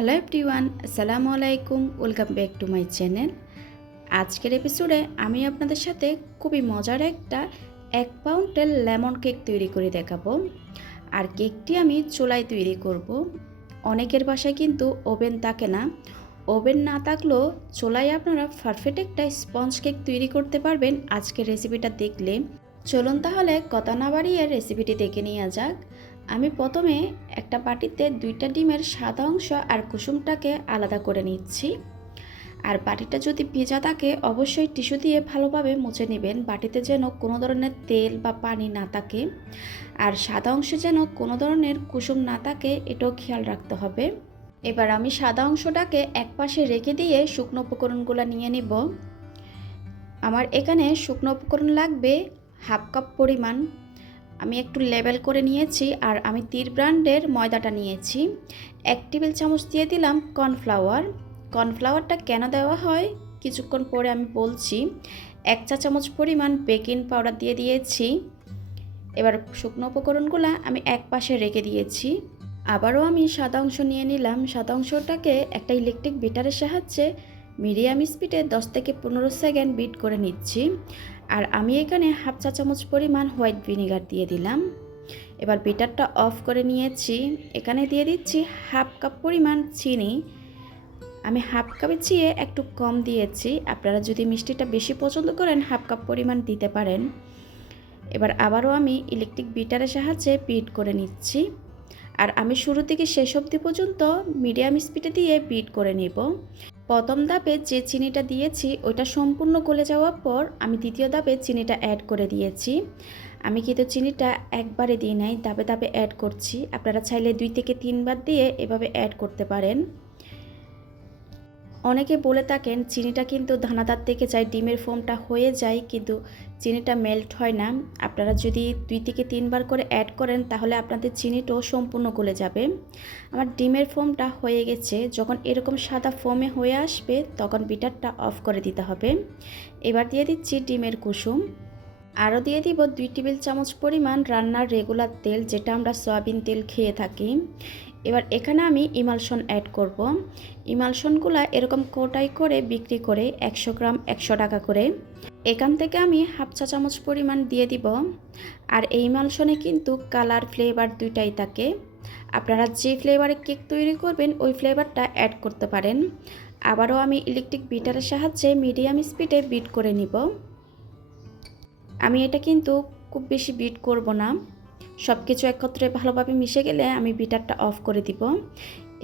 Hello everyone আসসালামু আলাইকুম welcome back to my channel আজকের এপিসোডে আমি আপনাদের সাথে খুবই মজার একটা এক পাউন্ডের লেমন কেক তৈরি করে দেখাবো। আর কেকটি আমি চুলায় তৈরি করব। অনেকের বাসায় কিন্তু ওভেন থাকে না। ওভেন না থাকলেও চুলায় আপনারা পারফেক্ট একটা স্পঞ্জ কেক তৈরি করতে পারবেন আজকের রেসিপিটা দেখলে। চলুন তাহলে কথা না বাড়িয়ে রেসিপিটি দেখে নেওয়া যাক। আমি প্রথমে একটা বাটিতে দুইটা ডিমের সাদা অংশ আর কুসুমটাকে আলাদা করে নিচ্ছি। আর বাটিটা যদি ভেজা থাকে, অবশ্যই টিস্যু দিয়ে ভালোভাবে মুছে নেবেন। বাটিতে যেন কোনো ধরনের তেল বা পানি না থাকে আর সাদা অংশে যেন কোনো ধরনের কুসুম না থাকে, এটাও খেয়াল রাখতে হবে। এবার আমি সাদা অংশটাকে এক পাশে রেখে দিয়ে শুকনো উপকরণগুলো নিয়ে নিব। আমার এখানে শুকনো উপকরণ লাগবে হাফ কাপ পরিমাণ আমি একটু লেবেল করে নিয়েছি আর আমি তীর ব্র্যান্ডের ময়দাটা নিয়েছি। এক টেবিল চামচ দিয়ে দিলাম কর্নফ্লাওয়ার। কর্নফ্লাওয়ারটা কেন দেওয়া হয় কিছুক্ষণ পরে আমি বলছি। এক চা চামচ পরিমাণ বেকিং পাউডার দিয়ে দিয়েছি। এবার শুকনো উপকরণগুলো আমি এক পাশে রেখে দিয়েছি। আবারও আমি সাদা অংশ নিয়ে নিলাম। সাদা অংশটাকে একটা ইলেকট্রিক বিটারের সাহায্যে মিডিয়াম স্পিডে দশ থেকে পনেরো সেকেন্ড বিট করে নিচ্ছি। আর আমি এখানে হাফ চা চামচ পরিমাণ হোয়াইট ভিনেগার দিয়ে দিলাম। এবার বিটারটা অফ করে নিয়েছি। এখানে দিয়ে দিচ্ছি হাফ কাপ পরিমাণ চিনি। আমি হাফ কাপের চেয়ে একটু কম দিয়েছি। আপনারা যদি মিষ্টিটা বেশি পছন্দ করেন, হাফ কাপ পরিমাণ দিতে পারেন। এবার আবারও আমি ইলেকট্রিক বিটারের সাহায্যে বিট করে নিচ্ছি। আর আমি শুরু থেকে শেষ অবধি পর্যন্ত মিডিয়াম স্পিডে দিয়ে বিট করে নেব। প্রথম ধাপে যে চিনিটা দিয়েছি, ওইটা সম্পূর্ণ গলে যাওয়ার পর আমি দ্বিতীয় ধাপে চিনিটা অ্যাড করে দিয়েছি। আমি কিন্তু চিনিটা একবারে দিই নাই, ধাপে ধাপে অ্যাড করছি। আপনারা চাইলে দুই থেকে তিনবার দিয়ে এভাবে অ্যাড করতে পারেন। অনেকে বলে থাকেন, চিনিটা কিন্তু দানাদার থেকে যায়, ডিমের ফোমটা হয়ে যায়, কিন্তু চিনিটা মেল্ট হয় না। আপনারা যদি দুই থেকে তিনবার করে অ্যাড করেন, তাহলে আপনাদের চিনিটাও সম্পূর্ণ গলে যাবে। আমার ডিমের ফোমটা হয়ে গেছে। যখন এরকম সাদা ফোমে হয়ে আসবে, তখন বিটারটা অফ করে দিতে হবে। এবার দিয়ে দিচ্ছি ডিমের কুসুম। আরও দিয়ে দিব দুই টেবিল চামচ পরিমাণ রান্নার রেগুলার তেল, যেটা আমরা সয়াবিন তেল খেয়ে থাকি। এবার এখানে আমি ইমালশন অ্যাড করব। ইমালশনগুলো এরকম কোটাই করে বিক্রি করে একশো গ্রাম, একশো টাকা করে। এখান থেকে আমি হাফ চা চামচ পরিমাণ দিয়ে দিব। আর এই ইমালশনে কিন্তু কালার, ফ্লেভার দুইটাই থাকে। আপনারা যে ফ্লেভারে কেক তৈরি করবেন, ওই ফ্লেভারটা অ্যাড করতে পারেন। আবারও আমি ইলেকট্রিক বিটারের সাহায্যে মিডিয়াম স্পিডে বিট করে নিব। আমি এটা কিন্তু খুব বেশি বিট করব না। সব কিছু একত্রে ভালোভাবে মিশে গেলে আমি বিটারটা অফ করে দিব।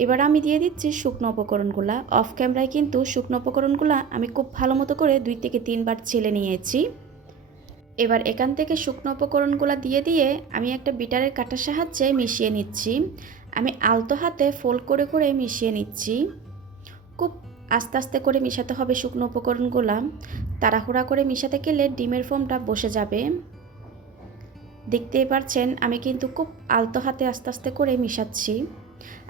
এবার আমি দিয়ে দিচ্ছি শুকনো উপকরণগুলো। অফ ক্যামেরায় কিন্তু শুকনো উপকরণগুলো আমি খুব ভালো মতো করে দুই থেকে তিনবার ছেলে নিয়েছি। এবার এখান থেকে শুকনো উপকরণগুলো দিয়ে দিয়ে আমি একটা বিটারের কাটার সাহায্যে মিশিয়ে নিচ্ছি। আমি আলতো হাতে ফোল্ড করে করে মিশিয়ে নিচ্ছি। খুব আস্তে আস্তে করে মিশাতে হবে শুকনো উপকরণগুলো। তাড়াহুড়া করে মিশাতে গেলে ডিমের ফোমটা বসে যাবে। দেখতেই পারছেন, আমি কিন্তু খুব আলতো হাতে আস্তে আস্তে করে মিশাচ্ছি।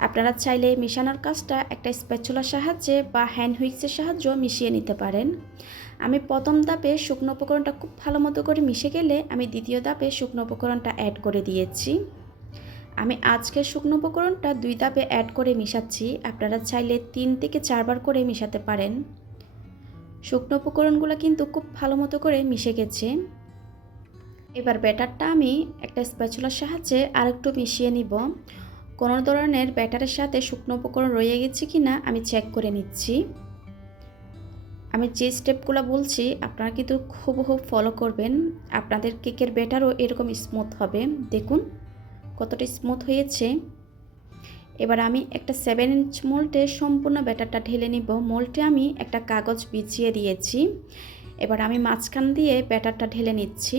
আপনারা চাইলে মিশানোর কাজটা একটা স্প্যাচুলার সাহায্যে বা হ্যান্ড হুইক্সের সাহায্য মিশিয়ে নিতে পারেন। আমি প্রথম ধাপে শুকনো উপকরণটা খুব ভালো মতো করে মিশে গেলে আমি দ্বিতীয় ধাপে শুকনো উপকরণটা অ্যাড করে দিয়েছি। আমি আজকে শুকনো উপকরণটা দুই ধাপে অ্যাড করে মিশাচ্ছি, আপনারা চাইলে তিন থেকে চারবার করে মিশাতে পারেন। শুকনো উপকরণগুলো কিন্তু খুব ভালো মতো করে মিশে গেছে। এবার ব্যাটারটা আমি একটা স্প্যাচুলার সাহায্যে আরেকটু মিশিয়ে নিব। কোনো ধরনের ব্যাটারের সাথে শুকনো উপকরণ রয়ে গেছে কি না আমি চেক করে নিচ্ছি। আমি যে স্টেপগুলো বলছি, আপনারা কিন্তু খুব খুব ফলো করবেন। আপনাদের কেকের ব্যাটারও এরকম স্মুথ হবে। দেখুন কতটা স্মুথ হয়েছে। এবার আমি একটা সেভেন ইঞ্চ মোল্টে সম্পূর্ণ ব্যাটারটা ঢেলে নিব। মোল্টে আমি একটা কাগজ বিছিয়ে দিয়েছি। এবার আমি মাঝখান দিয়ে ব্যাটারটা ঢেলে নিচ্ছি।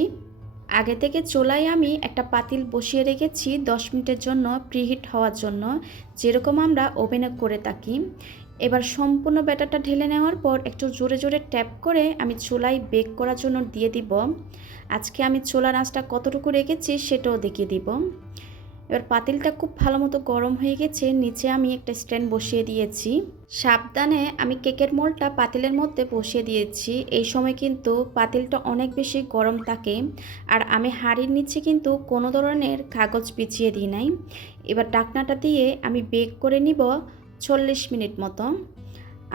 আগে থেকে চুলায় আমি একটা পাতিল বসিয়ে রেখেছি দশ মিনিটের জন্য প্রিহিট হওয়ার জন্য, যেরকম আমরা ওভেনে করে থাকি। এবার সম্পূর্ণ ব্যাটারটা ঢেলে নেওয়ার পর একটু জোরে জোরে ট্যাপ করে আমি চোলাই বেক করার জন্য দিয়ে দিব। আজকে আমি চোলা রাঁচটা কতটুকু রেখেছি সেটাও দেখিয়ে দিব। এবার পাতিলটা খুব ভালো মতো গরম হয়ে গেছে, নিচে আমি একটা স্ট্যান্ড বসিয়ে দিয়েছি। সাবধানে আমি কেকের মোলটা পাতিলের মধ্যে বসিয়ে দিয়েছি। এই সময় কিন্তু পাতিলটা অনেক বেশি গরম থাকে আর আমি হাড়ির নিচে কিন্তু কোনো ধরনের কাগজ বিছিয়ে দিই নাই। এবার ডাকনাটা দিয়ে আমি বেক করে নিব চল্লিশ মিনিট মতো।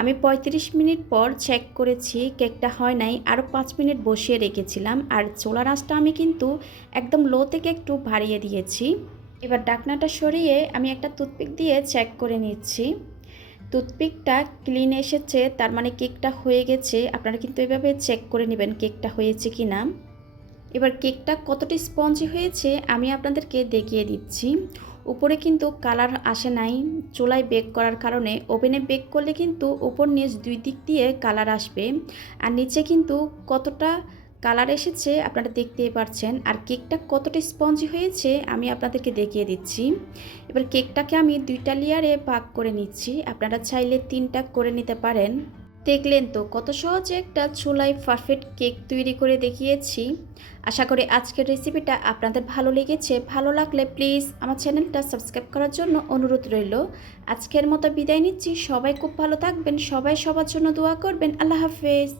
আমি পঁয়ত্রিশ মিনিট পর চেক করেছি, কেকটা হয় নাই আরও পাঁচ মিনিট বসিয়ে রেখেছিলাম। আর চোলা রাসটা আমি কিন্তু একদম লো থেকে একটু বাড়িয়ে দিয়েছি। এবার ডাকনাটা সরিয়ে আমি একটা টুথপিক দিয়ে চেক করে নিচ্ছি। টুথপিকটা ক্লিন এসেছে, তার মানে কেকটা হয়ে গেছে। আপনারা কিন্তু এভাবে চেক করে নেবেন কেকটা হয়েছে কি না এবার কেকটা কতটি স্পঞ্জি হয়েছে আমি আপনাদেরকে দেখিয়ে দিচ্ছি। উপরে কিন্তু কালার আসে নাই, চুলায় বেক করার কারণে। ওভেনে বেক করলে কিন্তু উপর নিচ দুই দিক দিয়ে কালার আসবে। আর নিচে কিন্তু কতটা কালার এসেছে, আপনারা দেখতেই পারছেন। আর কেকটা কতটা স্পঞ্জি হয়েছে, আমি আপনাদেরকে দেখিয়ে দিচ্ছি। এবার কেকটাকে আমি দুইটা লেয়ারে ভাগ করে নিচ্ছি। আপনারা চাইলে তিনটা করে নিতে পারেন। দেখলেন তো, কত সহজে একটা চুলায় পারফেক্ট কেক তৈরি করে দেখিয়েছি। আশা করি আজকের রেসিপিটা আপনাদের ভালো লেগেছে। ভালো লাগলে প্লিজ আমার চ্যানেলটা সাবস্ক্রাইব করার জন্য অনুরোধ রইল। আজকের মতো বিদায় নিচ্ছি। সবাই খুব ভালো থাকবেন, সবাই সবার জন্য দোয়া করবেন। আল্লাহ হাফেজ।